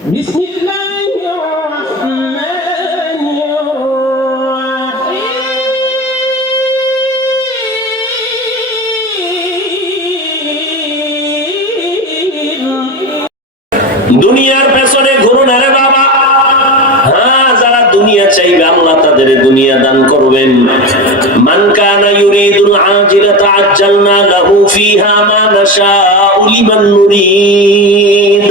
দুনিয়ার পেছনে ঘুরো না রে বাবা। হ্যাঁ, যারা দুনিয়া চাইবে আল্লাহ তাদের দুনিয়া দান করবেন। মান কানা ইউরিদুল আজিলাতা আজ্জালনা লাহু ফিহা মা নাশাউ লিমান নুরিদ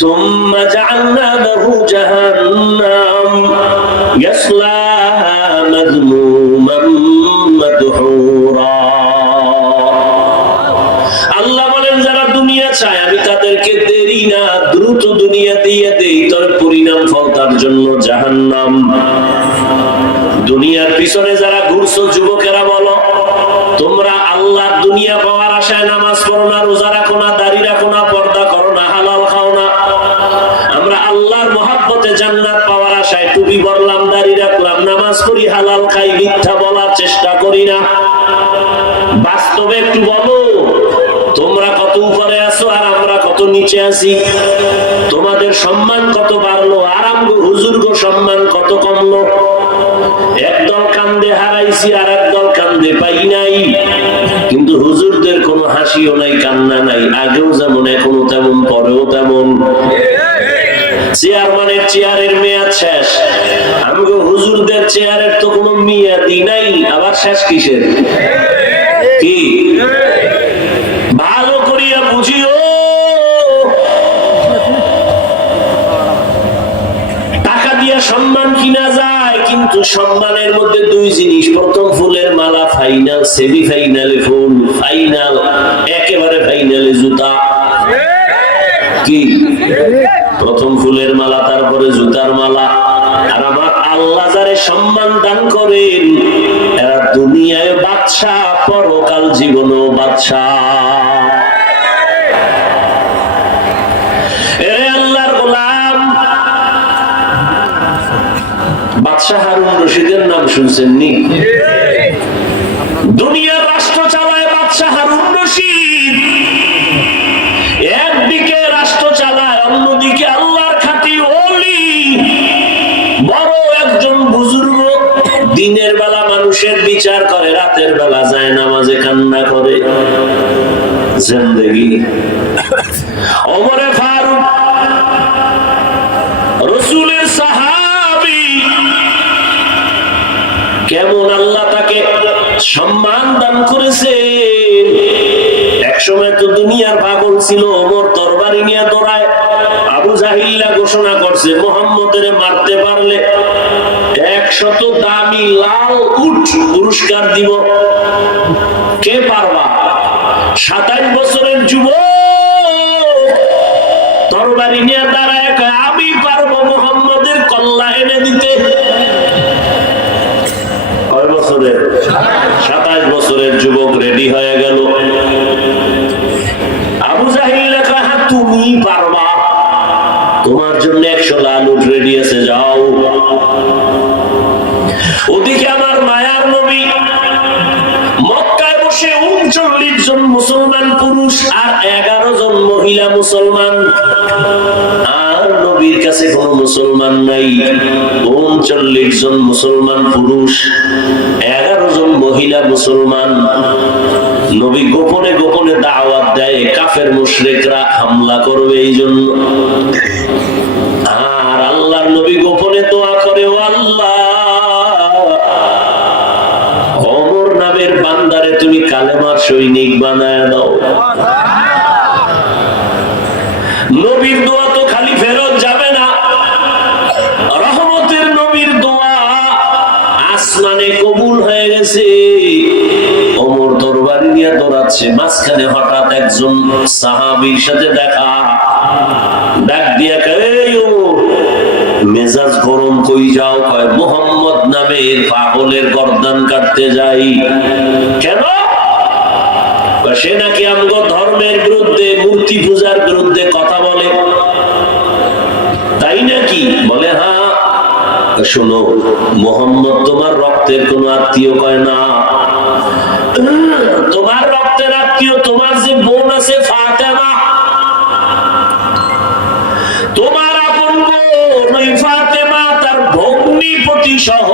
সুম্মা জাআলনা লাহু জাহান্নাম ইয়াসলাহা মাযমুমান মাদহুরা। আল্লাহ বলেন যারা দুনিয়া চায় আমি তাদেরকে দেরি না দ্রুত দুনিয়া দিয়ে দেই, তবে পরিণাম ফল তার জন্য জাহান্নাম। দুনিয়ার পিছনে যারা ঘুরছো যুবকেরা বলো, তোমরা আল্লাহর দুনিয়া পাওয়ার আশায় নামাজ পড়ো না, রোজা রাখো না, দাড়ি রাখো না, পর্দা করো না, হালাল খাও না। আমরা আল্লাহর মহব্বতে জান্নাত পাওয়ার আশায় টুপি পরলাম, দাড়ি রাখলাম, নামাজ পড়ি, হালাল খাই, মিথ্যা বলার চেষ্টা করি না। বাস্তবে একটু বলো, তোমরা কত উপরে আছো আর আমরা কত নিচে আছি? তোমাদের সম্মান কত বাড়লো আর আমগো হুজুরগো সম্মান কত কমলো? একদল কান্দে হারাইছি আর একদল কান্দে পাই নাই, কিন্তু হুজুরদের কোনো হাসিও নাই, কান্না নাই। আগেও যেমন এখনো তেমন, পরেও তেমন। চেয়ারম্যানের চেয়ারের মেয়াদ শেষ, আমগো হুজুরদের চেয়ারের তো কোনো মেয়াদই নাই, আবার শেষ কিসের? কি ভালো করিয়া বুঝিও, টাকা দিয়া সম্মান কিনা যায়, কিন্তু সম্মানের মধ্যে দুই জিনিস। প্রথম ফুলের মালা ফাইনাল, সেমি ফাইনালে ফুল, ফাইনাল একেবারে ফাইনালে জুতা। কি প্রথম ফুলের মালা, তারপরে জুতার মালা। আর আমার আল্লাহ যারে সম্মান দান করেন এরা দুনিয়ায় বাদশাহ, পরকাল জীবনও বাদশাহ। আল্লাহর গোলাম বাদশাহ হারুন রশিদের নাম শুনছেন নি? দুনিয়ার রাষ্ট্র চালায় বাদশাহ হারুন রশিদ। একদিকে রাষ্ট্র চালায়, অন্যদিকে আল্লাহর খাঁটি ওলি, বড় একজন বুজুর্গ। দিনের বেলা মানুষের বিচার করে, রাতের বেলা যায় নামাজে কান্না করে। জিন্দেগি ওমরে ফারুক রাসূলের সাহাবী, কেমন আল্লাহ তাকে সম্মান দান করেছে। একসময় তো দুনিয়ার পাগল ছিল, ওমর তরবারি নিয়ে দৌড়ায়। আবু জাহিল্লা ঘোষণা করছে মুহাম্মদের মারতে পারলে 100 দামি লাল উট পুরস্কার দিব। কে পারবা? 27 বছরের যুবক তরবারি নিয়ে দাঁড়ায়, আমি পারবো মুহাম্মদের কল্লা এনে দিতে। কয় বছরের? 27 বছরের যুবক রেডি হয়ে গেল। আবু জাহিল লেখা, তুমি পারবা, তোমার জন্য 100 লাল উট রেডি আছে, যাও। ওদিকে আমার মায়ার নবী মক্কায় বসে 39 জন মুসলমান পুরুষ আর 11 জন মহিলা মুসলমান। আর নবীর কাছে কোনো মুসলমান নাই। 39 জন মুসলমান পুরুষ, 11 জন মহিলা মুসলমান। নবী গোপনে গোপনে দাওয়াত দেয়, কাফের মুশরিকরা হামলা করবে এই জন্য। আর আল্লাহর নবী গোপনে দোয়া করে, ও আল্লাহ, ওমর নামের বান্দারে তুমি কালেমার সৈনিক বানায় দাও। নবীর দোয়া তো খালি ফেরত যাবে না, রহমতের নবীর দোয়া আসমানে কবুল হয়ে গেছে। ওমর তরবারি নিয়ে দৌড়াচ্ছে, মাঝখানে হঠাৎ একজন সাহাবীর সাথে দেখা। ডাক দিয়া কয়, মেজাজ গরম, কই যাও? কয় মুহাম্মদ নামের পাগলের গর্দান কাটতে যাই। কেন? সে নাকি আমগো ধর্মের বিরুদ্ধে, মূর্তি পূজার বিরুদ্ধে কথা বলে। তাই নাকি? বলে হ্যাঁ। শোনো, মুহাম্মদ তোমার রক্তের কোন আত্মীয়? কয় না। তোমার রক্তের আত্মীয় তোমার যে বোন আছে ফাতেমা, সহ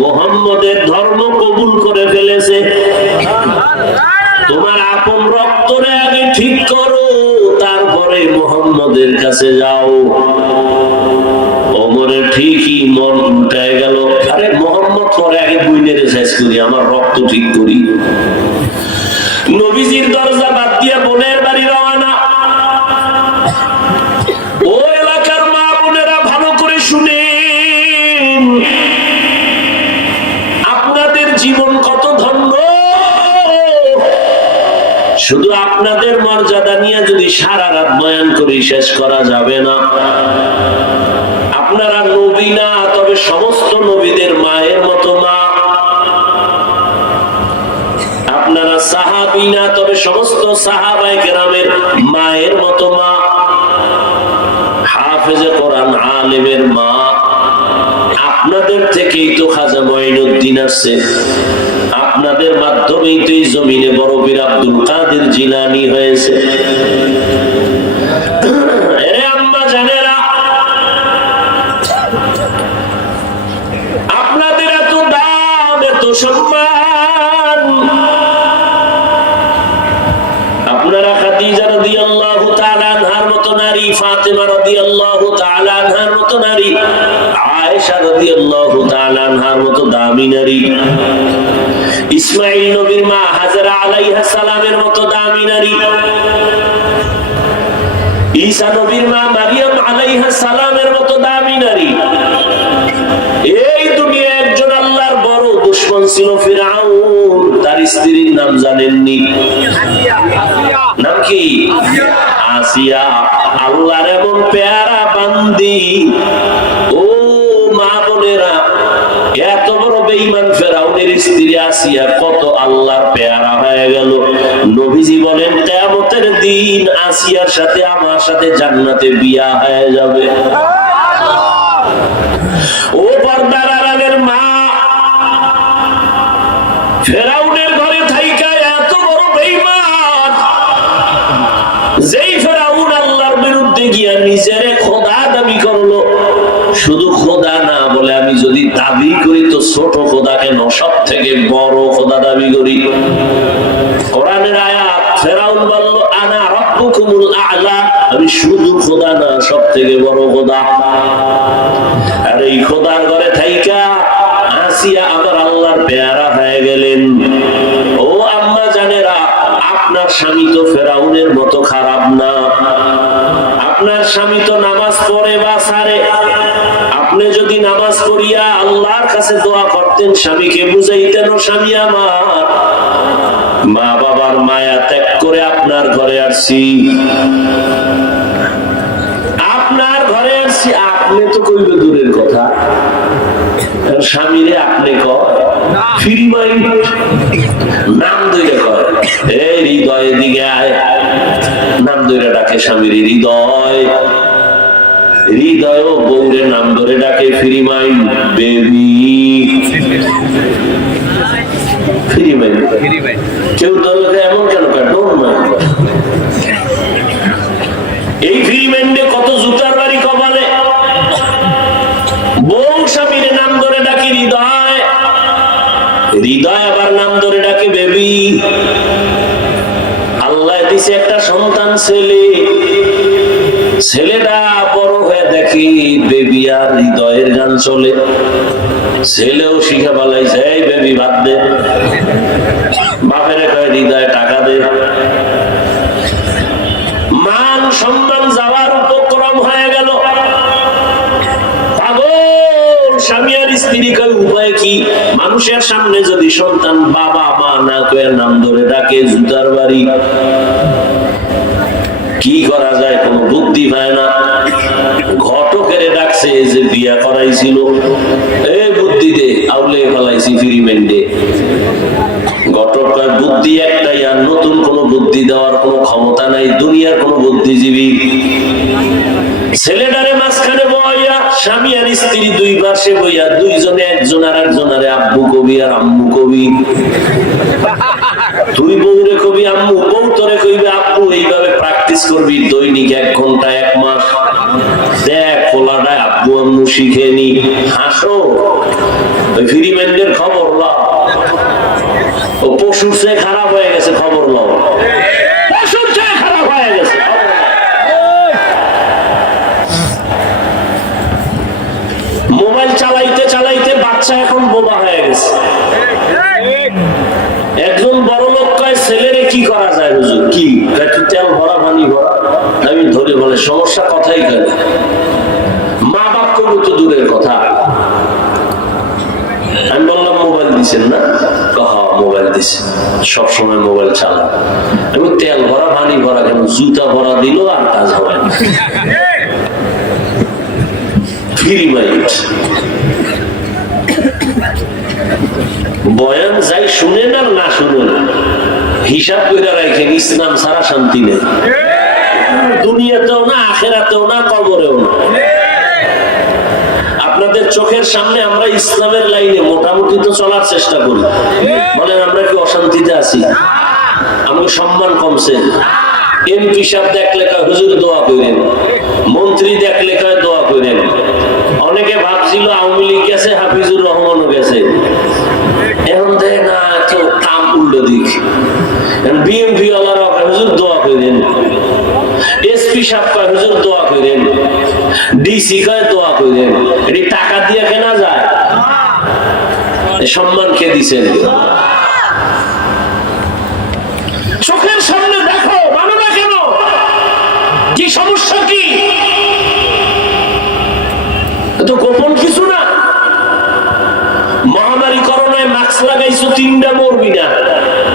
মুহাম্মদের ধর্ম কবুল করে ফেলেছে। তোমার আপন রক্তরে আগে ঠিক করো, তারপরে মুহাম্মদের কাছে যাও। ওমরের ঠিকই মন উল্টায় গেল, আরে মুহাম্মদ পরে আগে বুইনের শেষ করি, আমার রক্ত ঠিক করি। নবীজির দরজা বাদ দিয়া বোনের বাড়ি রওনা। ও এলাকার মা বোনেরা ভালো করে শুনেন, আপনাদের জীবন কত ধন্য। শুধু আপনাদের মর্যাদা নিয়ে যদি সারা রাত বয়ান করি শেষ করা যাবে না। আপনারা নবী না, তবে সমস্ত নবীদের মায়ের মতো মা। আপনারা সাহাবী না, তবে সমস্ত সাহাবায়ে কেরামের মায়ের মতো মা। হাফেজে কোরআন আলেমের মা। আপনাদের থেকেই তো খাজা মঈনুদ্দিন আসছে, আপনাদের মাধ্যমেই তো এই জমিনে বড় পীর আব্দুল কাদের জিলানী হয়েছে। এরে আম্মা জানেরা, আপনাদের এত দাম, এত সম্মান। আপনারা খাদিজা রাদিয়াল্লাহু তাআলা আনহার মতো নারী, ফাতেমা রাদিয়াল্লাহু তাআলা আনহার মতো নারী, আয়েশা রাদিয়াল্লাহু তাআলা আনহার মতো দামি নারী, ইসমাঈল নবীর মা হাজরা আলাইহিস সালামের মতো দামি নারী, ঈসা নবীর মা মারিয়াম আলাইহিস সালামের মতো দামি নারী। এই দুনিয়া একজন আল্লাহর বড় দুশমন ছিল ফিরআউন, তার স্ত্রীর নাম জানেননি? নাম কি? আসিয়া। আল্লাহর এমন পেয়ারা বান্দি। ও মা বোনেরা, এত বড় বেঈমান ফিরআউনের স্ত্রী আসিয়া কত আল্লাহর পেয়ারা হয়ে গেল। নবীজি বলেন কিয়ামতের দিন আসিয়ার সাথে আমার সাথে জান্নাতে বিয়া হয়ে যাবে। ও পর্দার আড়ালের মা, ফিরআউনের ঘরে থাইকা এত বড় বেঈমান, যেই ফিরআউন আল্লাহর বিরুদ্ধে গিয়া নিজের খোদা দাবি করলো। শুধু খোদা না বলে, আমি যদি দাবি করি তো ছোট খোদা কেন, সব থেকে বড় খোদা দাবি করি। কোরআনের আয়াত, ফিরআউন বলল আনা রাব্বুকুমুল আ'লা, আমি শুধু খোদা না, সব থেকে বড় খোদা। আর এই খোদার ঘরে থাইকা আসিয়া আবার আল্লাহর পেয়ারা হয়ে গেলেন। ও আম্মা জানেরা, আপনার স্বামী তো ফিরআউনের মতো খারাপ না। আপনার স্বামী তো নামাজ পড়ে বা ছাড়ে। আপনি যদি নামাজ পড়িয়া আল্লাহর কাছে দোয়া করতেন, স্বামীকে বুঝাইতেন, ও স্বামী আমার, মা বাবার মায়া ত্যাগ করে আপনার ঘরে আসছি, আপনার ঘরে আসছি। আপনি তো কইবে দূরের কথা, স্বামীরে আপনি কয় ফ্রি মাইন্ড, নাম ধরে কয়, এই হৃদয়ের দিকে আয়, নাম ধরে ডাকে স্বামীর হৃদয়। হৃদয় বউরের নাম ধরে ডাকে free mind, baby. Free mind কেউ তো এমন কেন কয়, ডোন্ট মাইন্ড। এই ফ্রি মাইন্ডে কত জুতার বাড়ি কপালে। বউ স্বামীর নাম ধরে ডাকে হৃদয়, হৃদয় আবার নাম ধরে ডাকে বেবি। আল্লাহ দিছে একটা সন্তান ছেলে, ছেলেটা বড় হয়ে দেখি বেবি আর হৃদয়ের গান চলে। ছেলেও শিখে পালাইছে, এই বেবি ভাত দে, বাপের কয় হৃদয় টাকা দে। মান সম্মান যাওয়ার উপক্রম হয়ে গেল। পাগল স্বামী আর স্ত্রী কয় উপায় কি? মানুষের সামনে যদি সন্তান বাবা মা না কয়ে নাম ধরে ডাকে জুতার বাড়ি, কি করা যায়? কোনো বুদ্ধি পায় না। ঘটকের ডাকছে যে বিয়া করাইছিল, এ বুদ্ধি দে, আউলে ফেলাইছি ফিরিমেন্ডে। ঘটক বুদ্ধি একটাই, আর নতুন কোন বুদ্ধি দেওয়ার কোন ক্ষমতা নাই, দুনিয়ার কোন বুদ্ধিজীবী। ছেলেটারে মাঝখানে বইয়া, স্বামী আর স্ত্রী দুই পাশে বইয়া, দুইজনে একজন আর একজনারে আব্বু কবি আর আম্মু কবি। তুই বউরে কবি আম্মু, বউ তোরে কইবে আব্বু। এইভাবে প্র্যাকটিস করবি দৈনিক 1 ঘন্টা 1 মাস। দেখ পোলাটায় আব্বু জন্ম শিখেনি। হাসো, ফ্রি মাইন্ডের খবর লাও। ও পশুর চেয়ে খারাপ হয়ে গেছে, খবর লাও। পশুর চেয়ে খারাপ হয়ে গেছে। মোবাইল চালাইতে চালাইতে বাচ্চা এখন বোবা হয়ে গেছে। একজন বড় লোক কয় ছেলেরে কি করা যায় হুজুর? কি তেল ভরা পানি ভরা? আমি ধরে বলে সমস্যা কথাই কেন, মা বাপ করবো তো দূরের কথা। আমি বললাম মোবাইল দিচ্ছেন না? মোবাইল দিচ্ছে, সবসময় মোবাইল চালা। আমি তেল ভরা পানি ভরা কেন, জুতা ভরা দিল আর কাজ হবে না। Free mind. বয়ান যাই শুনেন আর না শুনেন, হিসাব করে রাখেন, ইসলাম ছাড়া শান্তি নেই, দুনিয়াতেও না, আখেরাতেও না, কবরেও না। আপনাদের চোখের সামনে আমরা ইসলামের লাইনে মোটামুটি তো চলার চেষ্টা করি। বলেন আমরা কি অশান্তিতে আছি? আমাকে সম্মান কমছে। এমপি সাহেব দেখলে কয় হুজুর দোয়া করেন, মন্ত্রী দেখলে কয় দোয়া করেন। অনেকে ভাবছিল আওয়ামী লীগ গেছে, হাফিজুর রহমানও গেছে, এখন দেখে না কেউ কাম উল্টো দিক। বিএমপি ওয়ালারা হুজুর দোয়া করেন, এসপি সাহেব কয় হুজুর দোয়া করেন, ডিসি কয় দোয়া করেন। এটি টাকা দিয়ে কেনা যায়? সম্মান কে দিচ্ছেন? চোখের সামনে দেখো, মানো না কেন? কি সমস্যা? কি তো গোপন কিছু না। মহামারী করোনায় মাস্ক লাগাইছো, 3টা মরবি না,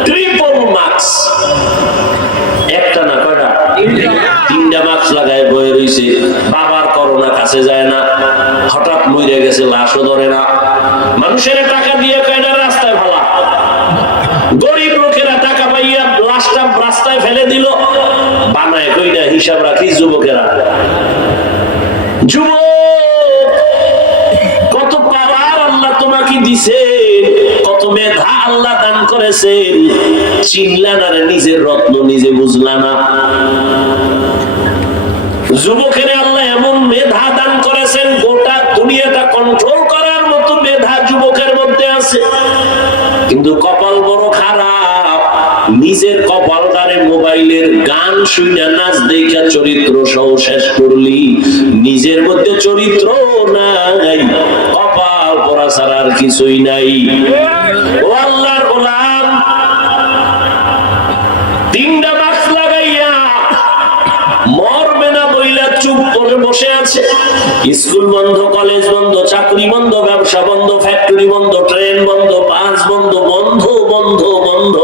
ট্রিপল মাস্ক। একটা না, কয়টা? 3টা মাস্ক লাগায় বয়ে রয়েছে। বাবার করোনা কাছে যায় না, হঠাৎ মরে গেছে, লাশও ধরে না। মানুষের টাকা দিয়ে কয়টা রাস্তায় ভালা, গরিব লোকেরা টাকা পাইয়া লাশটা রাস্তায় ফেলে দিল, বানায় কইটা হিসাব রাখি যুবকেরা। যুবক, কত পাওয়ার আল্লাহ তোমাকে দিছে, কত মেধা আল্লাহ দান করেছেন, চিনলা না, নিজের রত্ন নিজে বুঝলা না। যুবকের আল্লাহ এমন মেধা দান করেছেন, গোটা দুনিয়াটা কন্ট্রোল করার মতো মেধা যুবকের মধ্যে আছে। কিন্তু কপাল বড় খারাপ, নিজের কপালটারে মোবাইলের গান শুনে নাচ দেখা চরিত্র সহ শেষ করলি। নিজের মধ্যে চরিত্র নাই, কপাল পড়া ছাড়া আর কিছুই নাই। ও আল্লাহর গোলাম, 3টা মাস্ক লাগাইয়া মরবে না বইলা চুপ করে বসে আছে। স্কুল বন্ধ, কলেজ বন্ধ, চাকরি বন্ধ, ব্যবসা বন্ধ, ফ্যাক্টরি বন্ধ, ট্রেন বন্ধ, বাস বন্ধ, বন্ধ বন্ধ বন্ধ।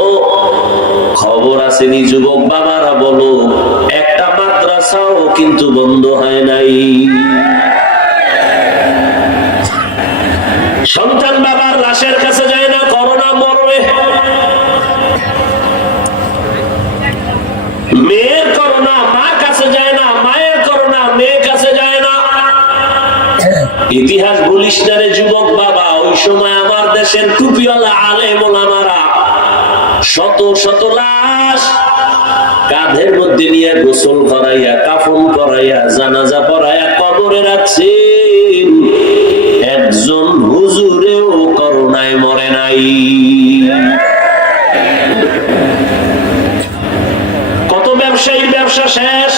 খবর আসেনি যুবক বাবারা, বলো একটা মাদ্রাসাও কিন্তু বন্ধ হয় নাই। সন্তান বাবার লাশের কাছে যায় না, করোনা মরবে। মেয়ের করোনা মা কাছে যায় না, মায়ের করোনা মেয়ে কাছে যায় না। ইতিহাস বলিস না রে যুবক বাবা, ওই সময় আমার দেশের টুপিওয়ালা আলেম ওলামারা শত শত লাশ কাঁধের মধ্যে নিয়ে গোসল করাইয়া, কাফন করাইয়া, জানাজা পড়াইয়া কবরে রাখছেন। একজন হুজুরেও করোনায় মরে নাই। কত ব্যবসায়ীর ব্যবসা শেষ,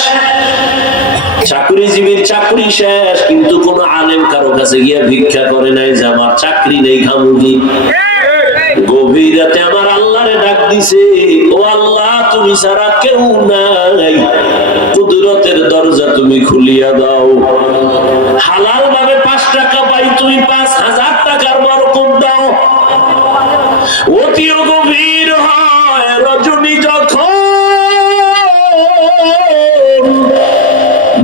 চাকরিজীবীর চাকরি শেষ, কিন্তু কোন আলেম কারো কাছে গিয়ে ভিক্ষা করে নাই যে আমার চাকরি নেই, খামুকি। গভীর রাতে আমার আল্লাহরে ডাক দিছে, ও আল্লাহ তুমি ছাড়া কেউ নাই, কুদরতের দরজা তুমি খুলিয়া দাও। হালাল ভাবে 5 টাকা পাই, তুমি 5,000 টাকার বরকত দাও। অতিও গভীর হয় রজনী যখন,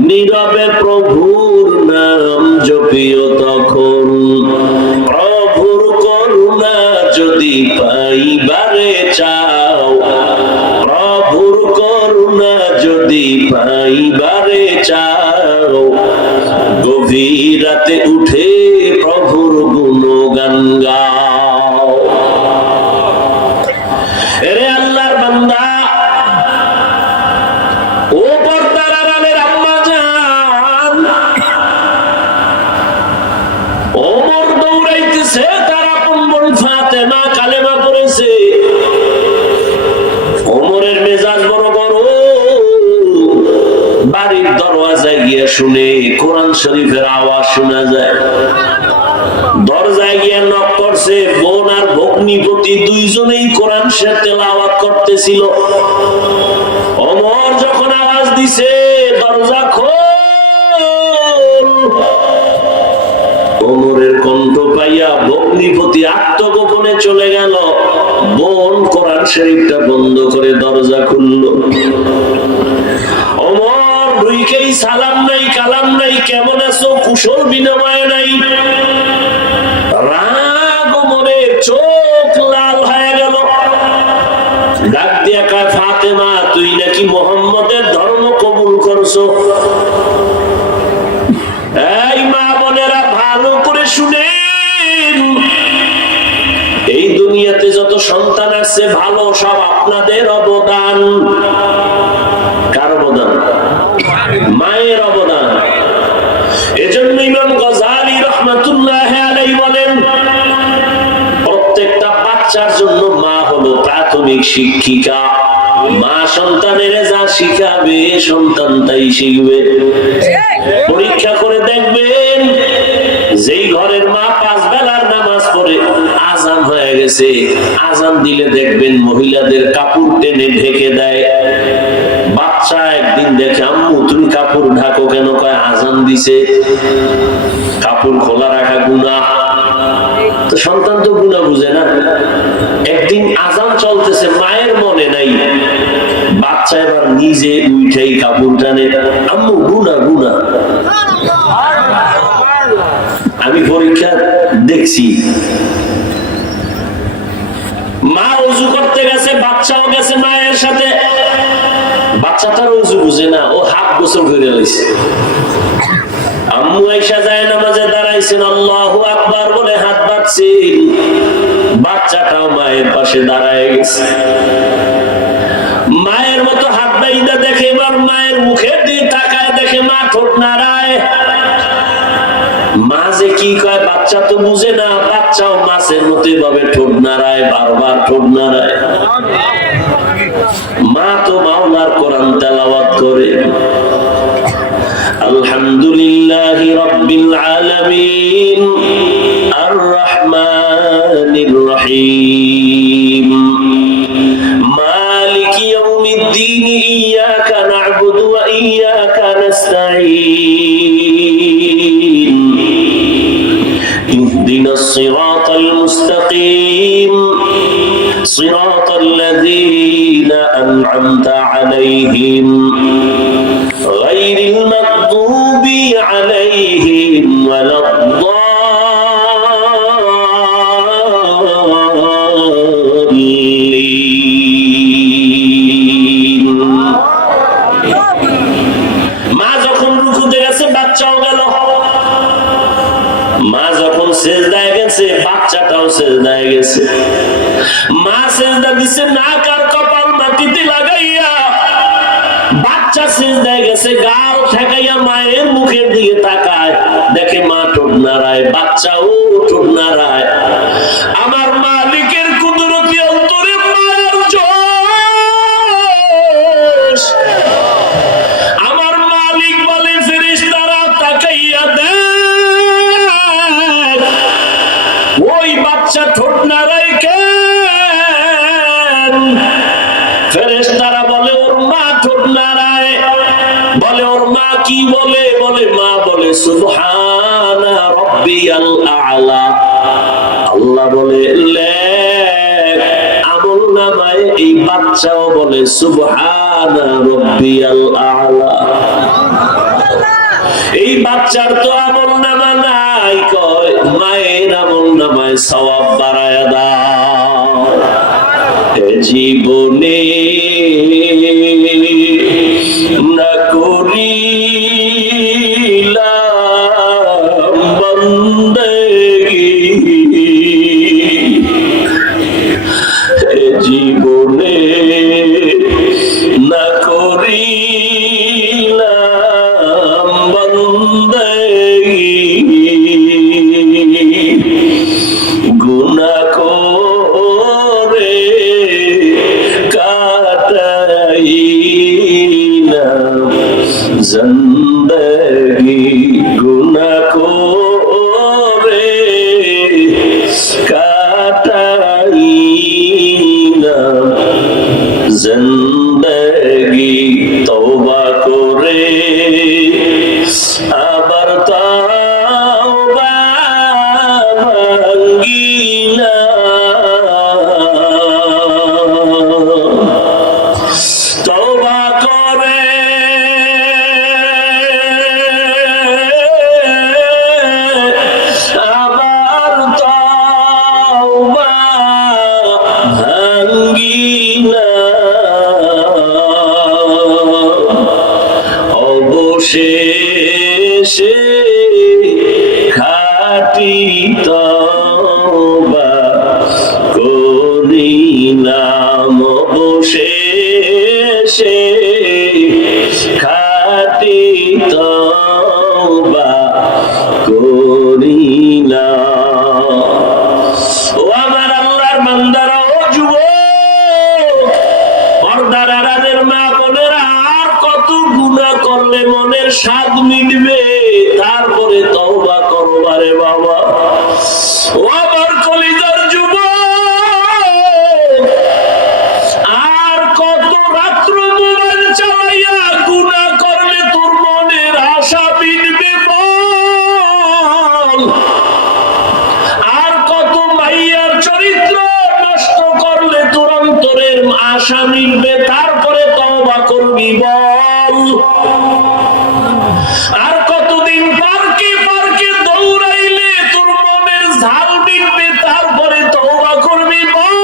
নীরবে প্রভুর নাম জপিও তখন। প্রভুর করুণা যদি পাইবারে চাও, প্রভুর করুণা যদি পাইবারে চাও, গভীর রাতে উঠে প্রভুর গুণগান গাও। এরে আল্লাহর বান্দা, ও পর্দার আড়ালের আম্মা জান, বাড়ির দরওয়াজায় গিয়ে শুনে কোরআন শরীফের আওয়াজ শোনা যায়। দরজায় গিয়ে নক করছে, বোন আর ভগ্নিপতি দুইজনেই কোরআন শরীফ তেলাওয়াত করতেছিল। ওমর যখন আওয়াজ দিছে দরজা খোল, ওমরের কণ্ঠ পাইয়া ভগ্নিপতি আত্মগোপনে চলে গেল। বোন কোরআন শরীফটা বন্ধ করে দরজা খুলল। ওমর ঢুকেই সালাম নাই, কালাম নাই, কেমন আছো কুশল বিনিময় নাই। রাগ ওমরের, চোখ লাল হয়ে গেল। ডাক দিয়া কয়, ফাতেমা তুই নাকি মুহাম্মদের ধর্ম কবুল করছো? এই মা বোনেরা ভালো করে শুনেন, এই দুনিয়াতে যত সন্তান আছে ভালো সব আপনাদের অবদান। কার অবদান? মায়ের অবদান। এজন্য ইমাম গজালি রাহমাতুল্লাহি আলাইহি বলেন, প্রত্যেকটা বাচ্চার জন্য মা হলো প্রাথমিক শিক্ষিকা। মা সন্তানের যা শিখাবে সন্তান তাই শিখবে। পরীক্ষা করে দেখবেন, যেই ঘরের মা 5 বেলার নামাজ পড়ে, আজান হয়ে গেছে, আজান দিলে দেখবেন মহিলাদের কাপড় টেনে ঢেকে দেয়। বাচ্চা একদিন দেখে, আম্মু তুমি কাপড় ঢাকো কেন? কয় আজান দিছে। কাপড় খোলা রাখা গুনাহ। তো সন্তান তো গুনাহ বুঝে না। একদিন আজান চলতেছে, মায়ের মনে নাই, বাচ্চা এবার নিজে উঠেই কাপড় টানে, আম্মু গুনাহ গুনাহ। আমি পরীক্ষা দেখছি, মা ওযু করতে গেছে, বাচ্চাও গেছে মায়ের সাথে। বাচ্চা তার ওযু বুঝে না, ও হাত গোসল করে লইছে। আম্মু আয়েশা যায় নামাজে দাঁড়াইছেন, আল্লাহু আকবার বলে হাত বাঁধছে। বাচ্চাটাও মায়ের পাশে দাঁড়ায় গেছে। মায়ের মতো হাত বাইদা দেখে, এবার মায়ের মুখের দিকে তাকায়, দেখে মা ঠোঁট নাড়ায়। মা যে কি কয় বাচ্চা তো বুঝে না, বাচ্চাও মাছের মতো ভাবে ঠোঁট নাড়ায়, বারবার ঠোঁট নাড়ায়। মা তো মাওলার কোরআন তেলাওয়াত করে। আলহামদুলিল্লাহি রাব্বিল আলামিন আর রহমানির রহিম মালিকি ইয়াউমিদ্দিন ইয়্যাকা না'বুদু ওয়া ইয়্যাকা নাস্তাঈন ইহদিনাস সিরাতাল মুস্তাকিম সিরাতাল লাযীনা আন'আমতা আলাইহিম গায়রিল মাগদুবি আলাইহিম ওয়ালাদ-দাল্লিন। মা যখন রুকুতে গেছে বাচ্চাও গেল, মা যখন সিজদায় গেছে বাচ্চাটাও সিজদায় গেছে। মা সিজদা দিছে নাক আর কপাল মাটিতে লাগাইয়া, বাচ্চা সিজদায় গেছে গাল ঠেকাইয়া মায়ের মুখের দিকে তাকায়, দেখে মা ঠোঁট নাড়ায়, বাচ্চাও ঠোঁট নাড়ায়। আমার মালিকের কুদরতি অন্তরে মায়ের জোশ। আমার মালিক বলে, ফেরেশতারা তাকাইয়া দেখ, ওই বাচ্চা ঠোঁট নাড়ায় কেন? ফেরেশতারা বলে, ওর মা ঠোঁট নাড়ায়। বলে, ওর মা কি বলে? বলে, মা বলে সুবহানা রাব্বিয়াল আ'লা। আল্লাহ বলে, লেখ আমল নামায় এই বাচ্চাও বলে সুবহানা রাব্বিয়াল আ'লা। এই বাচ্চার তো আমল নামা নাই, কয় মায়ের আমল নামায় সওয়াব বাড়ায়া দাও। জীবনে না করিলাম বন্দেগি, জীবনে না করিলাম বন্দেগি, গুনাহ করে কাটাইলাম জিন্দগি গুনাহ করে কাটাইলাম, জিন্দগি তওবা করে আবার তওবা ভাঙ্গিলাম, তওবা করে আবার তওবা ভাঙ্গিলাম, অবশেষে খাঁটি তওবা করিলাম, অবশেষে খাঁটি তওবা করিলাম। ও আমার আল্লাহর বান্দারা, ও যুবক, পর্দার আড়ালের মা বোনেরা, আর কত গুনাহ করলে মনের স্বাদ মিটবে? তারপরে তওবা করবা রে বাবা। ও আমার কলিজার যুবক, আর কত রাত্র মোবাইল চালাইয়া গুনাহ করলে তোর মনের আশা মিটবে বল? আর কত মাইয়ার চরিত্র নষ্ট করলে তোর অন্তরের আশা মিটবে? তারপরে তওবা করবি বল? আর কতদিন পার্কে পার্কে দৌড়াইলে তোর মনের ঝাল মিটবে? তারপরে তওবা করবি বল?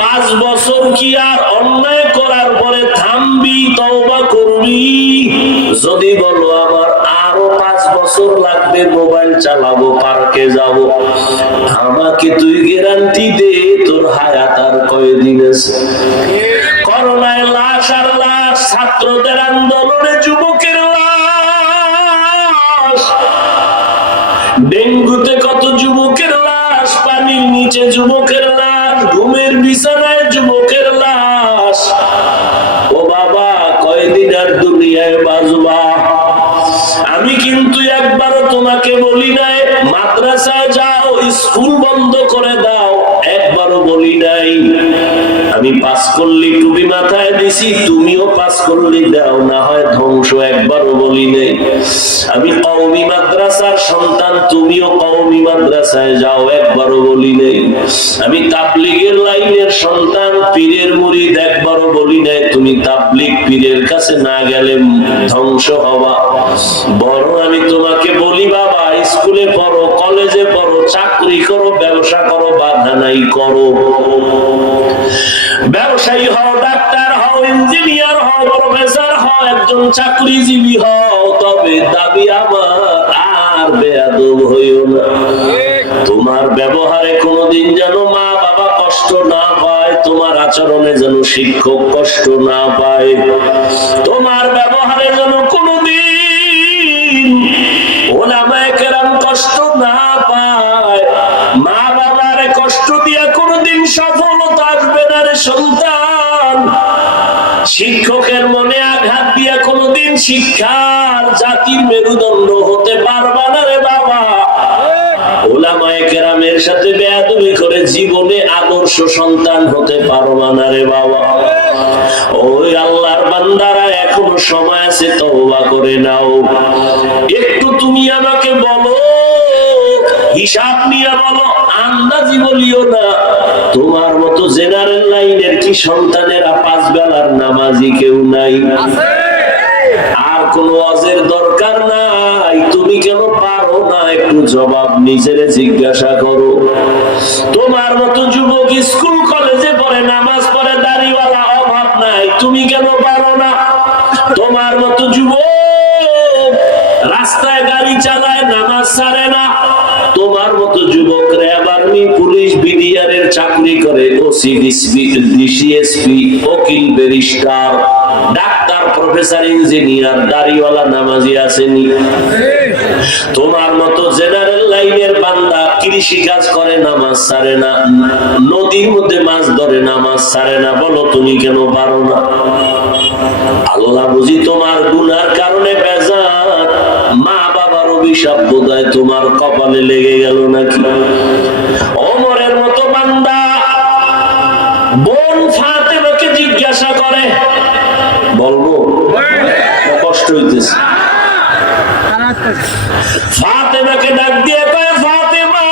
5 বছর কি আর অন্যায় করার পরে থামবি, তওবা করবি? যদি বলো আমার আরো 5 বছর লাগবে, মোবাইল চালাবো, পার্কে যাব, আমাকে তুই গ্যারান্টি দে তোর হায়াত আর কয়দিন আছে? করোনায় লাশ আর লাশ, ছাত্রদের আন্দোলনে যুবকের লাশ, ডেঙ্গুতে কত যুবকের লাশ, পানির নিচে যুবকের লাশ, ঘুমের বিছানায় যুবকের লাশ। ও বাবা, কয়দিন আর দুনিয়ায় বাঁচবা? আমি কিন্তু একবারও তোমাকে বলি নাই মাদ্রাসায় যাও, স্কুল বন্ধ করে দাও, একবারও বলি নাই। আমি 5 করলি টুপি মাথায় দিছি, তুমিও 5 করলি দাও, না হয় ধ্বংস, একবারও বলি নাই। আমি কওমি মাদ্রাসার সন্তান, তুমিও কওমি মাদ্রাসায় যাও, একবারও বলি নাই। আমি তাবলীগের লাইনের সন্তান, পীরের মুরিদ, একবারও বলি নাই তুমি তাবলীগ পীরের কাছে না গেলে ধ্বংস হবা। বরং আমি তোমাকে বলি বাবা, স্কুলে পড়ো, কলেজে পড়ো, চাকরি করো, ব্যবসা করো, বাধা নাই, করো। ব্যবসায়ী হও, ডাক্তার হও, ইঞ্জিনিয়ার হও, প্রফেসর হও, একজন চাকরিজীবী হও, তবে দাবি আমার আর বেয়াদব হইও না। তোমার ব্যবহারে কোনোদিন যেন মা বাবা কষ্ট না পায়, তোমার আচরণে যেন শিক্ষক কষ্ট না পায়, তোমার ব্যবহারে যেন কোনোদিন ওলামায়ে কেরাম কষ্ট না পায়। মা বাবারে কষ্ট দিয়া কোনোদিন সফলতা আসবে না রে সন্তান। শিক্ষকের মনে আঘাত দিয়া কোনোদিন শিক্ষার জাতির মেরুদণ্ড হতে পারবা না রে বাবা। ওলামায়ে কেরামের সাথে বেয়াদবি করে জীবনে আদর্শ সন্তান হতে পারবা না রে বাবা। ওই আল্লাহর বান্দারা, এখনো সময় আছে, তওবা করে নাও। একটু তুমি আমাকে বলো, হিসাব নিয়ে বলো, আন্দাজি বলিও না। তোমার মতো জেনারেল লাইনের কি সন্তানেরা 5 বেলার নামাজি কেউ নাই? আর কোন ওয়াজের দরকার নাই। তুমি কেন পারো না একটু জবাব নিজেরে জিজ্ঞাসা করো। তোমার মতো যুবক স্কুল কলেজে পড়ে, নামাজ পড়ে, দাড়িওয়ালা, অভাব নাই, তুমি কেন পারো না? তোমার মতো যুবক রাস্তায় গাড়ি চালায়, নামাজ ছাড়ে না। তোমার মতো যুবক র্যাব, আর্মি, পুলিশ, বিডিআর এর চাকরি করে, ওসি, ডিসিএসপি, উকিল, ব্যারিস্টার, ডাক্তার, প্রফেসর, ইঞ্জিনিয়ার, দাড়িওয়ালা নামাজি আসেনি? তোমার মতো জেনারেল লাইনের বান্দা কৃষি কাজ করে, নামাজ ছাড়ে না, নদীর মধ্যে মাছ ধরে, নামাজ ছাড়ে না। বলো তুমি কেন পারো না? গুনার কারণে বেজার, মা বাবার অভিশাপ বোধহয় তোমার কপালে লেগে গেল নাকি? ওমরের মতো বান্দা বোন ফাতেমাকে জিজ্ঞাসা করে, বলবো কষ্ট হইতেছে, ফাতেমাকে ডাক দিয়ে কয়, ফাতেমা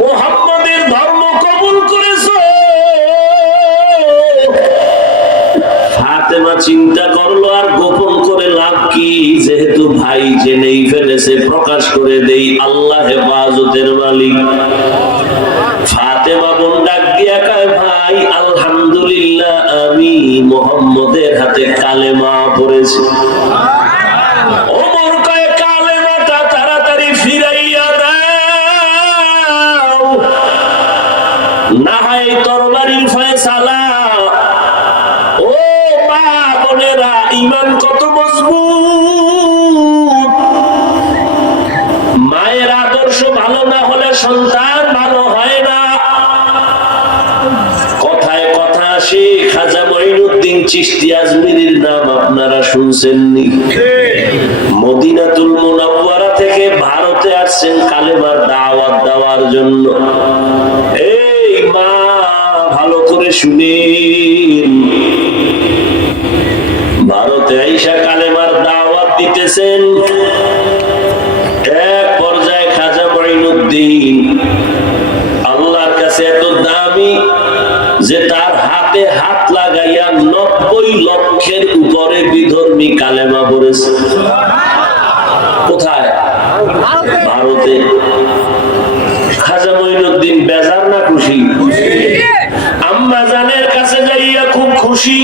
মুহাম্মদের ধর্ম কবুল করেছো? ফাতেমা চিন্তা করলো আর গোপন করে লাভ কি, যেহেতু ভাই জেনেই ফেলেছে প্রকাশ করে দেই, আল্লাহ হেফাজতের মালিক। ফাতেমা বোন ডাক দিয়া কয়, ভাই আলহামদুলিল্লাহ আমি মুহাম্মদের হাতে কালেমা পড়েছি। ওমর কয়, কালেমাটা তাড়াতাড়ি ফিরাইয়া দাও, না হয় তরবারির ফয়সালা। ও মা বোনেরা, ঈমান কত মজবুত! মায়ের আদর্শ ভালো না হলে সন্তান ভালো হয় না। কথায় কথা আসে, খাজা মঈনুদ্দিন চিশতি আজমিরির নাম আপনারা শুনছেননি? মদিনাতুল মুনাওয়ারা থেকে ভারতে আসছেন কালেমার দাওয়াত দেওয়ার জন্য। এই মা ভালো করে শুনেন, ভারতে আইসা কালেমার দাওয়াত দিতেছেন। এক পর্যায়ে খাজা মঈনুদ্দিন আল্লাহর কাছে এত দামি যে তার হাতে হাত লাগাইয়া 90 লক্ষের উপরে বিধর্মী কালেমা পড়েছে। কোথায়? ভারতে। খাজা মঈনুদ্দিন বেজার না খুশি? আম্মা জানের কাছে যাইয়া খুব খুশি।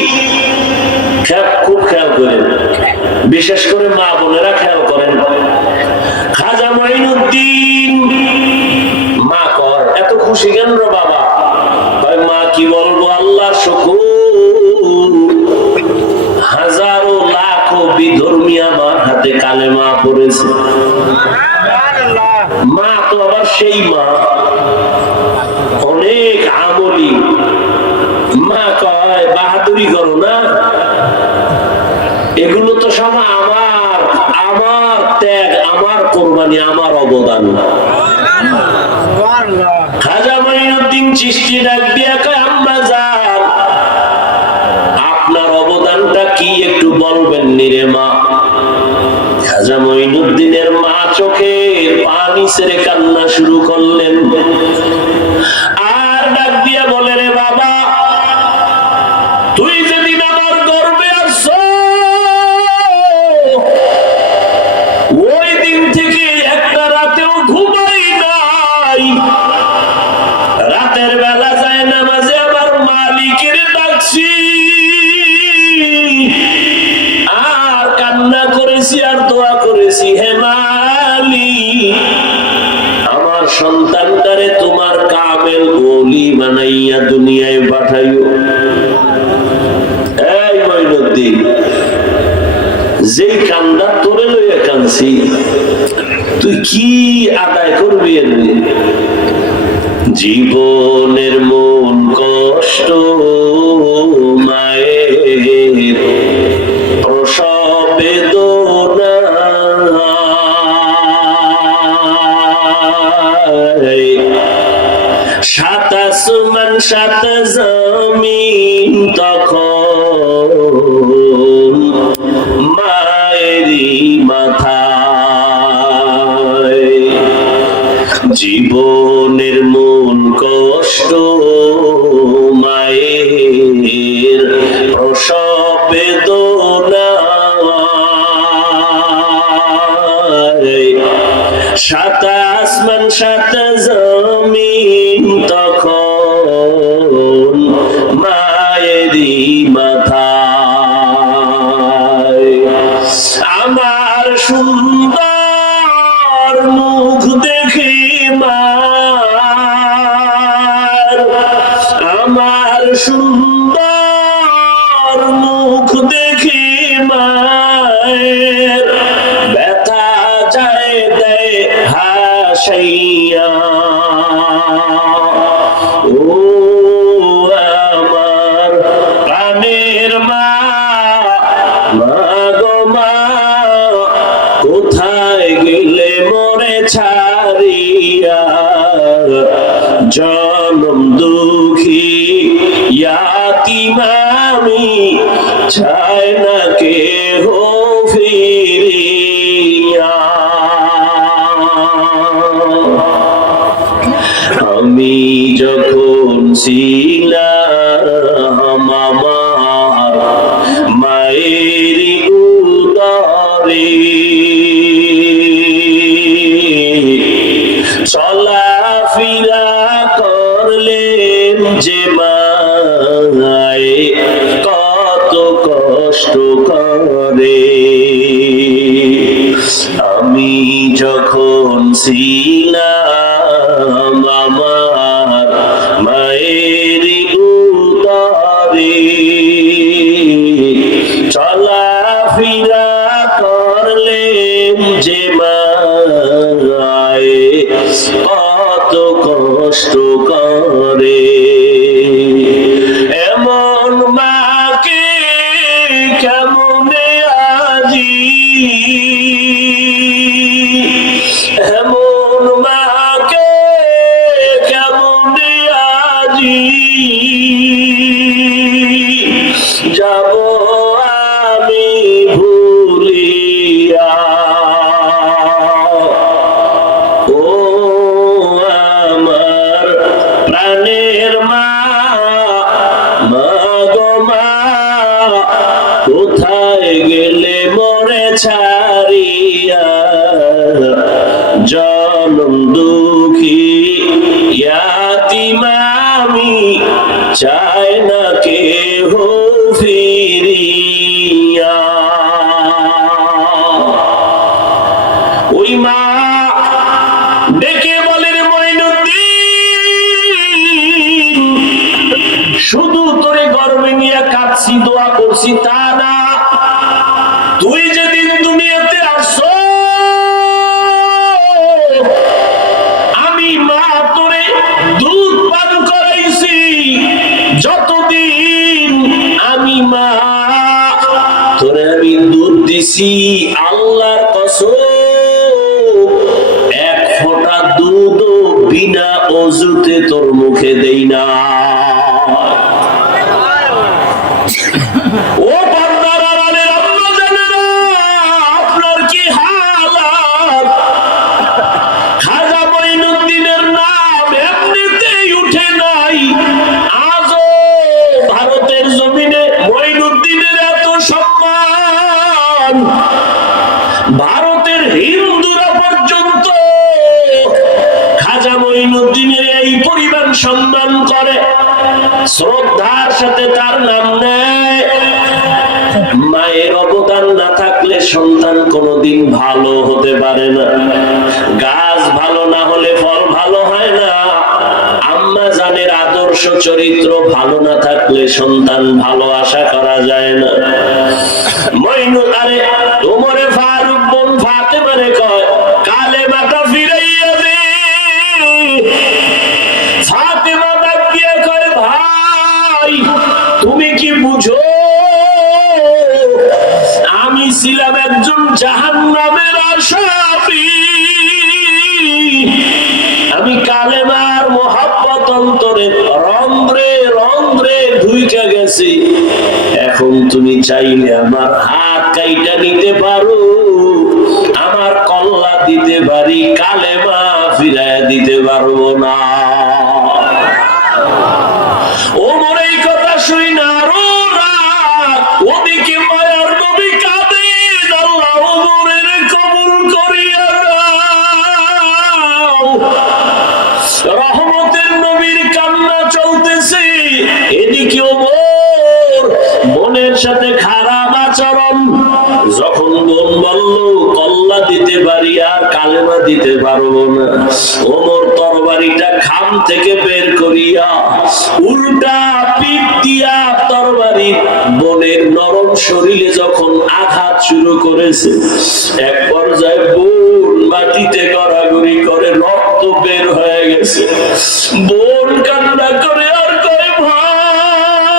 খুব খেয়াল করেন, বিশেষ করে মা বোনেরা খেয়াল করেন। খাজা মঈনুদ্দিন, মা কয় এত খুশি কেন রে বাবা? কয় মা কি বলবো, আল্লাহর শুকর, হাজারো লাখো বিধর্মী আমার হাতে কালেমা পড়েছে। মা তো আবার সেই মা, অনেক আমলি। মা কয় বাহাদুরি করো না, এগুলো তো সব আমার, আমার ত্যাগ, আমার কোরবানি, আমার অবদান। খাজা মঈনুদ্দিন চিশতি ডাক দিয়া কয়, আম্মা জান আপনার অবদানটা কি একটু বলবেন নিরে মা? খাজা মঈনুদ্দিনের মা চোখে পানি ছেড়ে কান্না শুরু করলেন, আর ডাক দিয়া বলে, রে বাবা তুই যেদিন আমার গর্বে আসছো ওই দিন থেকে একটা রাতেও ঘুমাই নাই। রাতের বেলা যায় নামাজে আমার মালিকের ডাকছি, আর কান্না করেছি আর দোয়া করেছি, হে মালিক আমার সন্তানটারে তোমার কামেল ওলি বানাইয়া দুনিয়ায় পাঠাইও। এই মঈনুদ্দিন, যেই কান্দা তোরে লইয়া কানছি, তুই কি আদায় করবি? জীবনের মন কষ্ট মায়ের প্রসব বেদনা, সাত আসমান সাত জমিন তখন মায়েরই মাথায়। জীবনের মন কষ্ট মায়ের প্রসব বেদনা, সাত আসমান সাত জমিন তখন মায়েরই মাথায়। আমার সুন্দর মুখ দেখে মার, আমার সুন্দর মুখ দেখে মায়ের ব্যথা যায় দেয় হাসাইয়া। জনম দুঃখী ইয়াতিম আমি, চাই না কেহ ফিরিয়া। আমি যখন ছিলাম আমার মায়ের উদরে, চলাফেরা করলেন যে মায়ে কত কষ্ট করে। আমি যখন ছিলাম আমার মায়ের উদরে, চলাফেরা করলেন যে মায়ে কত কষ্ট করে। এমন মাকে কেমনে আজি, এমন মাকে কেমনে আজি যাব আমি ভুলিয়া। ও আমার প্রাণের মা, মা গো মা, কোথায় গেলে মরে ছাড়িয়া। জনম দুঃখী ইয়াতিম আমি, চাই না কেহ ফিরিয়া। ওই মা ডেকে বলেন মঈনুদ্দিন, শুধু তোরে গর্বে নিয়ে কাঁদছি দোয়া করছি তা না, তুই যেদিন দুনিয়াতে আসছো আমি মা তোরে দুধ পান করাইছি। যতদিন আমি মা তোরে আমি দুধ দিছি, আল্লাহর কসম এক ফোঁটা দুধ বিনা অজুতে তোর মুখে দেই না। ও বান্দার আড়ালের আম্মা জানেরা, আপনার কি হালাত? খাজা মঈনুদ্দিনের নাম এমনিতেই উঠে নাই। আজও ভারতের জমিনে মঈনুদ্দিনের এত সম্মান, ভারতের হিন্দুরা পর্যন্ত খাজা মঈনুদ্দিনের এই পরিমাণ সম্মান করে, শ্রদ্ধার সাথে তার নাম নেয়। মায়ের অবদান না থাকলে সন্তান কোনোদিন ভালো হতে পারে না। গাছ ভালো না হলে ফল ভালো হয় না। আম্মা জানের আদর্শ চরিত্র ভালো না থাকলে সন্তান ভালো আশা করা যায় না। মঈনুল আরে ওমরে ফারুক বোন ফাতেমারে কয়, কালেমাটা ফিরাইয়া দে। ফাতেমা ডাক দিয়ে কয়, ভাই তুমি কি বুঝো আমি ছিলাম একজন জাহান্নামের আসামি। আমি কালেমার মোহাব্বত অন্তরে রন্ধ্রে রন্ধ্রে ঢুইকা গেছি। এখন তুমি চাইলে আমার হাত কাইটা নিতে পারো, আমার কল্লা দিতে পারি, কালেমা ফিরাইয়া দিতে পারবো না। ওমর এই কথা শুই না আরো রাগ, ওদিকে মায়ার নবী কাঁদেন, আল্লাহ ওমরের কবুল করিয়া দাও। রহমতের নবীর কান্না চলতেছে, এদিকে ওমর বোনের সাথে খারাপ আচরণ। যখন বোন বলল কল্লা দিতে পারি আর কালেমা দিতে পারবো না, ওমর তরবারিটা খাম থেকে বের করিয়া উল্টা পিঠ দিয়া তরবারি বোনের নরম শরীরে যখন আঘাত শুরু করেছে, এক পর্যায়ে বোন মাটিতে গড়াগড়ি করে রক্ত বের হয়ে গেছে। বোন কান্না করে আর করে, ভাই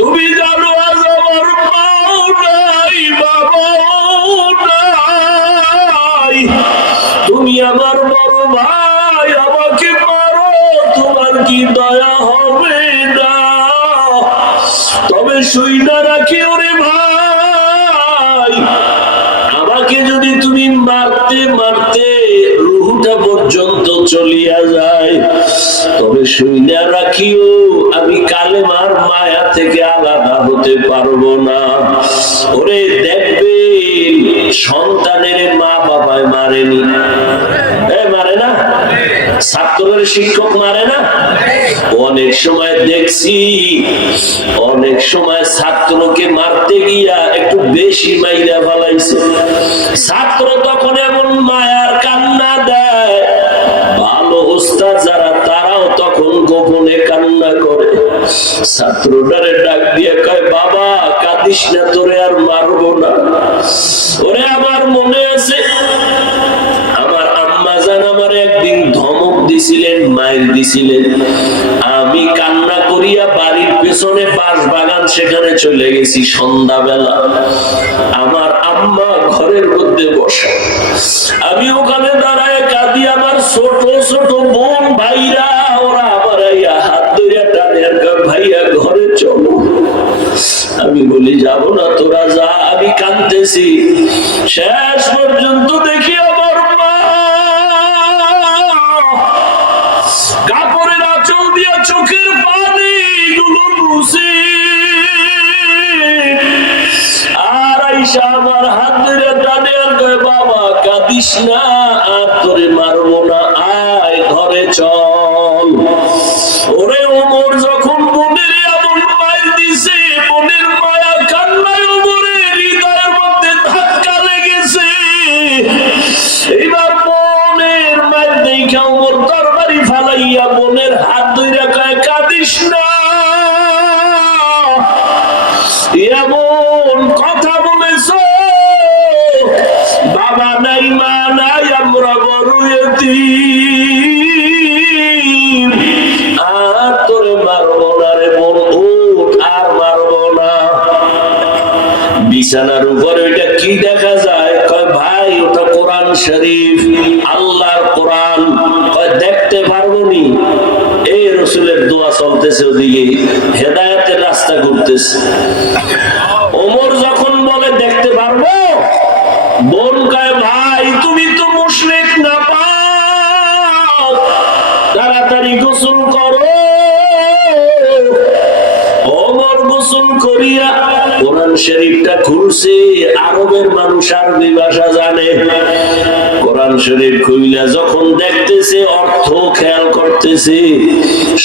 তুমি জানো আজ আমার মাও নাই, বাবাও নাই, তুমি আমার বড় ভাই, আমাকে মারো, তোমার কি দয়া হবে না? তবে শুইনা রাখি ওরে ভাই, আমাকে যদি তুমি মারতে মারতে রুহটা পর্যন্ত চলিয়া যায়, তবে শুইনা রাখিও আমি কালেমার মায়া থেকে আলাদা হতে পারবো না। ওরে দেখবে সন্তানের মা বাবায় মারেনি, মারে না? ছাত্রের শিক্ষক মারে না? অনেক সময় দেখছি, অনেক সময় ছাত্রকে মারতে গিয়া একটু বেশি মাইরা ফেলাইছে। ছাত্র তখন এমন মায়ার কান্না দেয়, ভালো ওস্তাদ যারা তারাও তখন গোপনে কান্না করে। ছাত্রটারে ডাক দিয়ে কয়, বাবা কাঁদিস না, তোরে আর মারবো না। ওরে আমার মনে আছে, আমার আম্মা জান আমার একদিন ধমক দিছিলেন, মাইর দিছিলেন। আমি কান্না করিয়া বাড়ির পেছনে বাঁশ বাগান, সেখানে চলে গেছি সন্ধ্যাবেলা। আমার আম্মা ঘরের মধ্যে বসে, আমি ওখানে দাঁড়ায় কাঁদি। আমার ছোট ছোট বোন ভাইরা ওরা আমার হাত ধরিয়া টানে, ভাইয়া ঘরে চলো। আমি বলি যাব না, তোরা যা, আমি কাঁদতেছি। শেষ পর্যন্ত দেখি আমার মা কাপড়ের আঁচল দিয়া চোখের পানি গুলো মুছে আর আইসা আমার হাত ধরে টানে আর কয়, বাবা কাঁদিস না, আর তোরে মারবো না, আয় ঘরে চল। ওরে ওমর যখন বোনের এমন মায়ের দিছে, বোনের মায়া কান্নায় ওমরের হৃদয়ের মধ্যে ধাক্কা লেগেছে। এবার বোনের মায়ের দেখা ওমর তরবারি ফালাইয়া বোনের হাত ধইরা কয়, কাঁদিস না। এমন কথা বলেছো, বাবা নাই মা নাই, আমরা বড় এতিম, আর তোরে মারবো না রে বোন, উঠ, আর মারবো না। বিছানার উপরে ওইটা কি দেখা যায়? কয় ভাই ওটা কোরআন শরীফ, আল্লাহর কোরআন। কয় দেখতে পারবো নি? এই রসুলের দোয়া চলতেছে, ওদিকে হেদায়েতের রাস্তা ঘুরতেছে। ওমর যখন বলে দেখতে পারবো, বোন কয় ভাই তুমি তো মুশরিক না, পাও তাড়াতাড়ি গোসল করো। ওমর গোসল করিয়া কোরআন শরীফটা খুলছে। আরবের মানুষ আরবি ভাষা জানে। কোরআন শরীফ খুইলা যখন দেখতেছে, অর্থ খেয়াল করতেছে,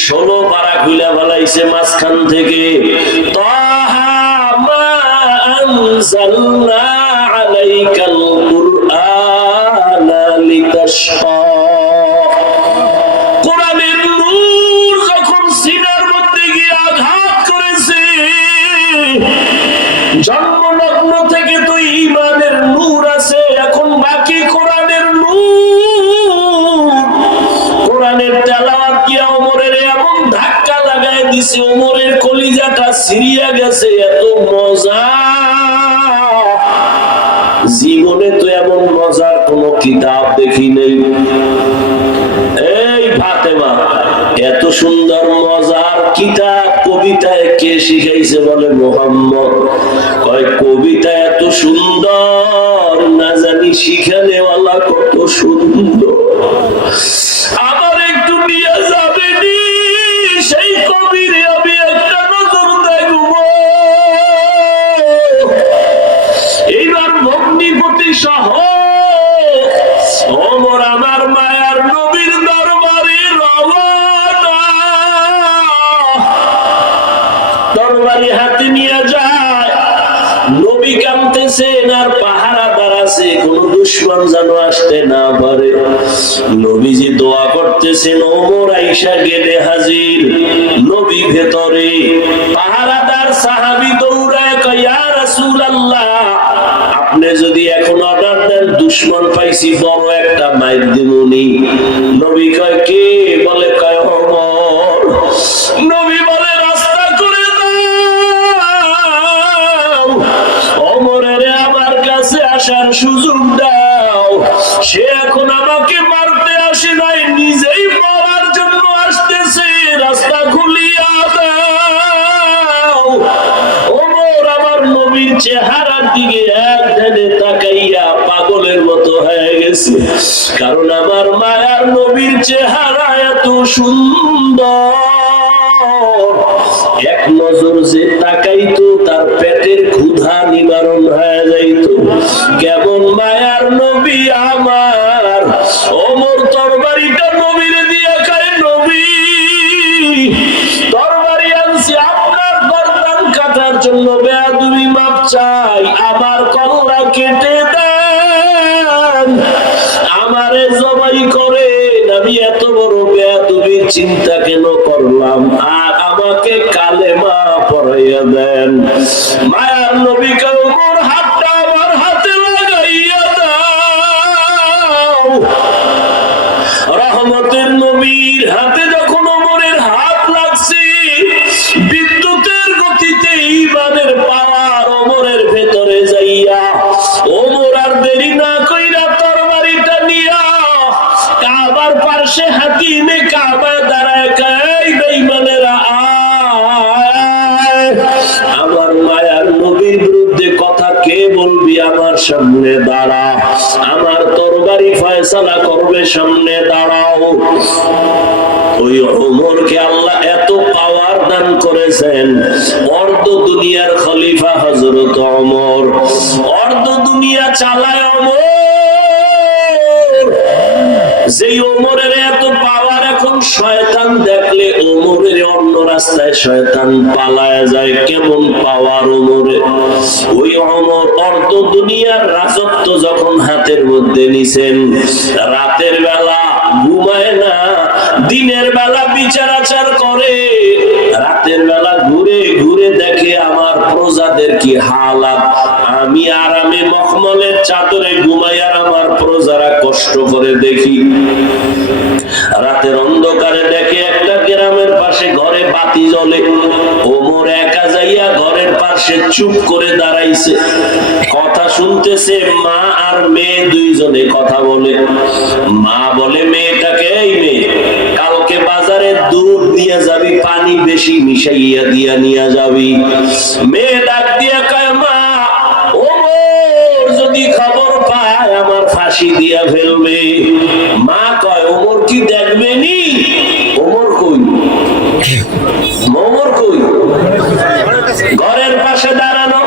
16 পারা খুইলা ফেলাইছে মাঝখান থেকে। তাহা মা আনজালনা আলাইকাল কুরআনা লিতাশকা। কোরআনের নূর যখন সিনার মধ্যে গিয়ে আঘাত করেছে, জন্মলগ্ন থেকে তো ঈমানের নূর আছে, এখন বাকি কোরআনের নূর। কোরআনের তেলাওয়াত দিয়া ওমরের এমন ধাক্কা লাগায় দিছে, ওমরের কলিজাটা ছিঁড়িয়া গেছে। এত মজা, জীবনে তো এমন মজার কোন কিতাব দেখি নেই। এই ফাতেমা, এত সুন্দর মজার কিতাব কবিতায় কে শিখাইছে? বলে মুহাম্মদ। কয় কবিতা এত সুন্দর, না জানি শিখানেওয়ালা কত সুন্দর। আমার একটু নিয়ে যাবে নি সেই কবির, আমি একটা নজর দেখবো। এইবার ভগ্নিপতি সহ ওমর আমার মায়ার নবীর দরবারে রওনা। তরবারি হাতে নিয়ে যায়, নবী কাঁদতেছেন আর পাহারাদার আছে, কোন দুশমন যেন আসতে না পারে। নবীজি দোয়া করতেছেন, ওমর আইসা গেটে হাজির, নবী ভেতরে। পাহারাদার সাহাবী দৌড়ায় কয়, ইয়া রাসূলুল্লাহ, আপনি যদি এখন অর্ডার দেন, দুশমন পাইছি, বড় একটা মাইর দিমুনি। নবী কয় কে? বলে কয় ওমর। নবী বলে রাস্তা করে দাও, ওমরের আমার কাছে আসার সুযোগ দাও, সে এখন আমাকে চেহারার দিকে এক ধ্যানে তাকাইয়া পাগলের মতো হয়ে গেছে। কারণ আমার মায়ার নবীর চেহারা এত সুন্দর, এক নজর যে তাকাইতো তার পেটের ক্ষুধা নিবারণ হয়ে যাইতো। কেমন মায়ার নবী আমার! ওমর তরবারিটা নবীর দিয়ে কয়, নবী তরবারি আনছি আপনার গর্দান কাটার জন্য, বেয়াদবি মাপ চাই, আমার কল্লা কেটে দেন, আমারে জবাই করেন। আমি এত বড় বেয়াদবির চিন্তা কেন করলাম, আর আমাকে কালেমা পড়াইয়া দেন। মায়ার নবী কয়, ওমর হাতটা আমার হাতে লাগাইয়া দাও। রহমতের নবীর হাতে যখন ওমরের হাত লাগছে, বিদ্যুতের গতিতে ঈমানের পাওয়ার ওমরের ভেতরে যাইয়া, ওমর আর দেরি না কইরা তরবারিটা নিয়া কাবার পাশে হাকিমে কাবা দাঁড়ায় কয়, বেঈমানেরা আয়, আমার মায়ার নবীর বিরুদ্ধে কথা কে বলবি, আমার সামনে দাঁড়া, আমার তরবারি ফয়সালা করবে, সামনে দাঁড়াও। ওই ওমরকে আল্লাহ এত পাওয়ার দান করেছেন, অর্ধ দুনিয়ার খলিফা হযরত ওমর, অর্ধ দুনিয়া চালায় ওমর। যেই ওমরের এত পাওয়ার, এখন শয়তান দেখলে ওমরের অন্য রাস্তায় শয়তান পালায় যায়। কেমন পাওয়ার ওমরের! ওই ওমর অর্ধ দুনিয়ার রাজত্ব যখন হাতের মধ্যে নিছেন, রাতের বেলা ঘুমায় না, দিনের বেলা বিচার আচার করে, রাতের বেলা ঘুরে ঘুরে দেখে আমার প্রজাদের কি হালাত। আমি আরামে মখমলের চাদরে ঘুমাই আর আমার প্রজারা কষ্ট করে দেখি। রাতের অন্ধকারে দেখে একটা গ্রামের পাশে ঘরে বাতি জ্বলে, ওমর একা যাইয়া ঘরের পাশে চুপ করে দাঁড়াইছে, কথা শুনতেছে। মা আর মেয়ে দুইজনে কথা বলে। মা বলে মেয়েটাকে, এই মেয়ে, কালকে বাজারে দুধ নিয়ে যাবি, পানি বেশি মিশাইয়া দিয়া নিয়ে যাবি। মেয়ে ডাক দিয়া কয়, মা ওমর যদি খবর পায় আমার ফাঁসি দিয়া ফেলবে। মা কয়, ওমর কি দেখবে নি? ওমর কই? ওমর কই? ঘরের পাশে দাঁড়ানো।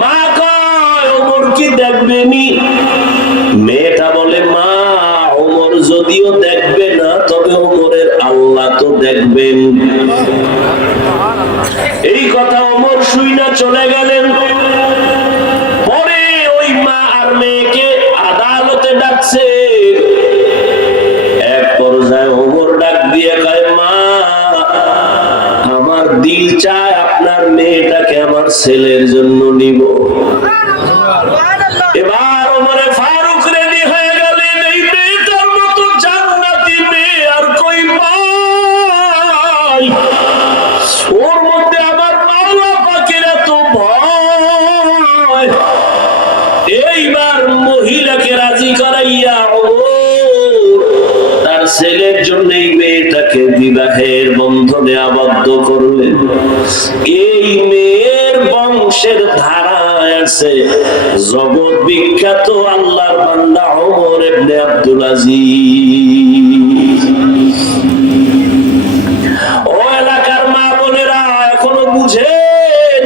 মা কয়, ওমর কি দেখবে নি? মেয়েটা বলে, মা ওমর যদিও দেখবে না, তবে ওমরের আল্লাহ তো দেখবেন। এই কথা ওমর শুইনা চলে গেলেন। পরে ওই মা আর মেয়েকে আদালতে ডাকছে। এক পর্যায়ে ওমর ডাক দিয়ে কয়, মা আমার দিল চায় আপনার মেয়েটাকে আমার ছেলের জন্য নিব। এবার ওমরে ফারুক রেডি হয়ে গেলেন, এই মেয়েটার মতো জান্নাতি মেয়ে আর কই পাই? ওর মধ্যে আমার মাওলা পাকের এত ভয়। এইবার মহিলাকে রাজি করাইয়া তার ছেলের জন্য এই মেয়েটাকে বিবাহের বন্ধনে আবদ্ধ করলেন। এই মেয়ের বংশের ধারায় আছে জগৎ বিখ্যাত আল্লাহর বান্দা ওমর ইবনে আব্দুল আজিজ। ও এলাকার মা বোনেরা, এখনো বুঝেন?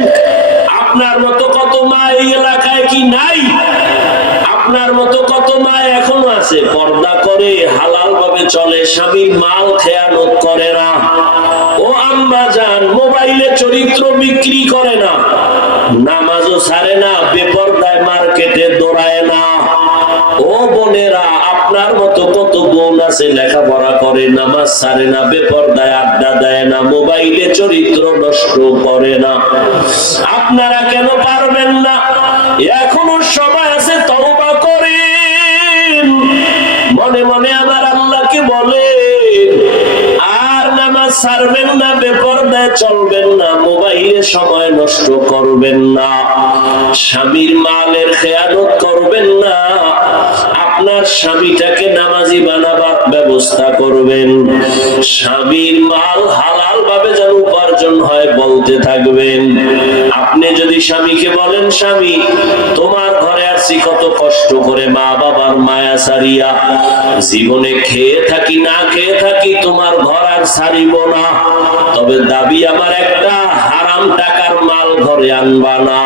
আপনার মতো কত মা এই এলাকায় কি নাই? আপনার মতো কত মা এখনো আছে, পর্দা করে, হালাল ভাবে চলে, স্বামীর মাল খেয়ানত করে না। ও আম্মা জান, মোবাইলে চরিত্র বিক্রি করে না, নামাজও ছাড়ে না, বেপরদায় মার্কেটে দৌড়ায় না। ও বোনেরা, আপনার মতো কত বোন আছে লেখাপড়া করে, নামাজ ছাড়ে না, বেপরদায় আড্ডা দেয় না, মোবাইলে চরিত্র নষ্ট করে না। আপনারা কেন পারবেন না? এখনো সময় আছে, তওবা করেন। মনে মনে আমার আল্লাহকে বলেন, আর নামাজ ছাড়বেন না, বেপরদায় চলবেন না, মোবাইলে সময় নষ্ট করবেন না, স্বামীর মালের খেয়ানত করবেন না, আপনার স্বামীটাকে নামাজি বানাবার ব্যবস্থা করবেন, স্বামীর মাল হালাল ভাবে যেন উপার্জন হয় বলতে থাকবেন। আপনি যদি স্বামীকে বলেন, স্বামী তোমার ঘরে আসছি কত কষ্ট করে, মা বাবার মায়া সারিয়া, জীবনে খেয়ে থাকি না খেয়ে থাকি, তোমার ঘর আর ছাড়িব না, তবে দাবি আমার একটা, হারাম টাকার মাল ঘরে আনবা না,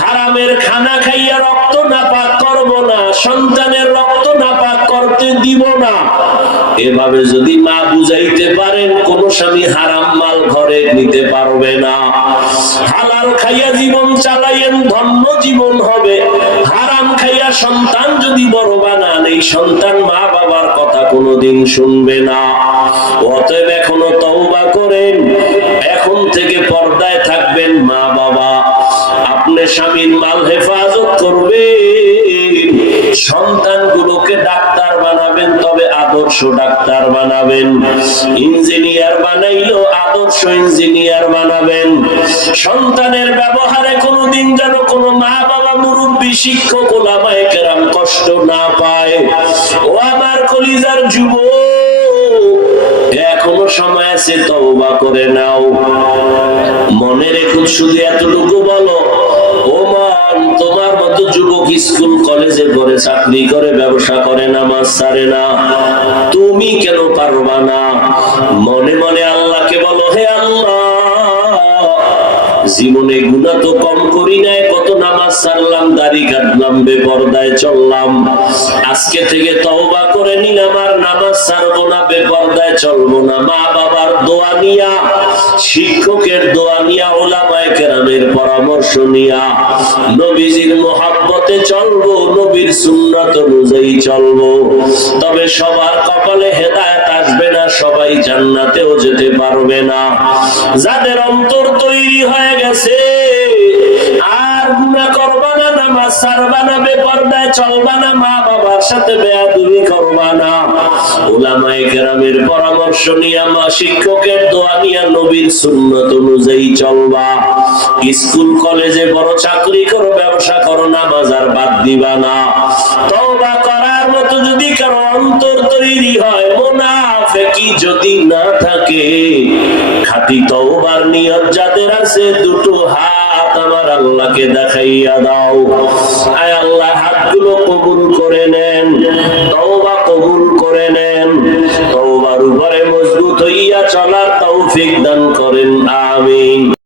হারামের খানা খাইয়া রক্ত নাপাক করব না, সন্তানের রক্ত নাপাক করতে দিব না। এভাবে যদি মা বুঝাইতে পারেন, কোন স্বামী হারাম মাল ঘরে নিতে পারবে না। হালাল খাইয়া জীবন চালাইয়েন, ধন্য জীবন হবে। হারাম খাইয়া সন্তান যদি বড় বানান, এই সন্তান মা বাবার কথা কোনোদিন শুনবে না। অতএব এখনো তওবা করেন, এখন থেকে পর্দায় থাকবেন। মা বাবা, আপনি স্বামীর মাল হেফাজত করবেন, সন্তানগুলোকে ডাক্তার বানাবেন, তবে আদর্শ ডাক্তার বানাবেন। ইঞ্জিনিয়ার বানাইলো আদর্শ ইঞ্জিনিয়ার বানাবেন। সন্তানের ব্যবহারে কোনোদিন যেন কোনো মা বাবা, মুরব্বী, শিক্ষক, ওলামায়ে কেরাম কষ্ট না পায়। ও আমার কলিজার যুবক, এখনো সময় আছে, তওবা করে নাও। মনে রেখো, শুধু এতটুকু বলো, ও মন, তোমার মতো যুবক স্কুল কলেজে পড়ে, চাকরি করে, ব্যবসা করে, নামাজ ছাড়ে না, তুমি কেন পারবা না? মনে মনে আল্লাহকে বলো, হে আল্লাহ, জীবনে গুনাহ তো কম করি নাই, কত নামাজ ছাড়লাম, দাড়ি কাটলাম, বেপরদায় চললাম, আজকে থেকে তওবা করে নিলাম, আর নামাজ ছাড়বো না, বেপরদায় চলবো না। মা বাবার দোয়া নিয়া, শিক্ষকের দোয়া নিয়া, ওলামায়ে কেরামের পরামর্শ নিয়া, নবীজির মহব্বতে চলবো, নবীর সুন্নাত অনুযায়ী চলবো। তবে সবার কপালে হেদায়েত আসবে না, সবাই জান্নাতেও যেতে পারবে না। যাদের অন্তর তৈরি হয়ে গেছে, আর গুনাহ করবা না, নামাজ ছাড়বা না, বেপরদায় চলবা না, মা বাবার সাথে বেয়াদবি করবা না, উলামায়ে কেরামের পরামর্শ নিয়ে, মা শিক্ষকের দোয়া নিয়ে, নবীর সুন্নাত অনুযায়ী চলবা। স্কুল কলেজে বড় চাকরি করো, ব্যবসা করো, নামাজ আর বাদ দিবা না। তওবা করার মতো যদি কারো অন্তর তৈরি হয়, মুনাফিকি যদি না থাকে, খাঁটি তওবার নিয়ত যাদের আছে, দুটো হাত আমার আল্লাহকে দেখাইয়া দাও। আয় আল্লাহ, হাতগুলো কবুল করে নেন, তওবা কবুল করে নেন, তওবার উপরে মজবুত হইয়া চলার তৌফিক দান করেন। আমিন।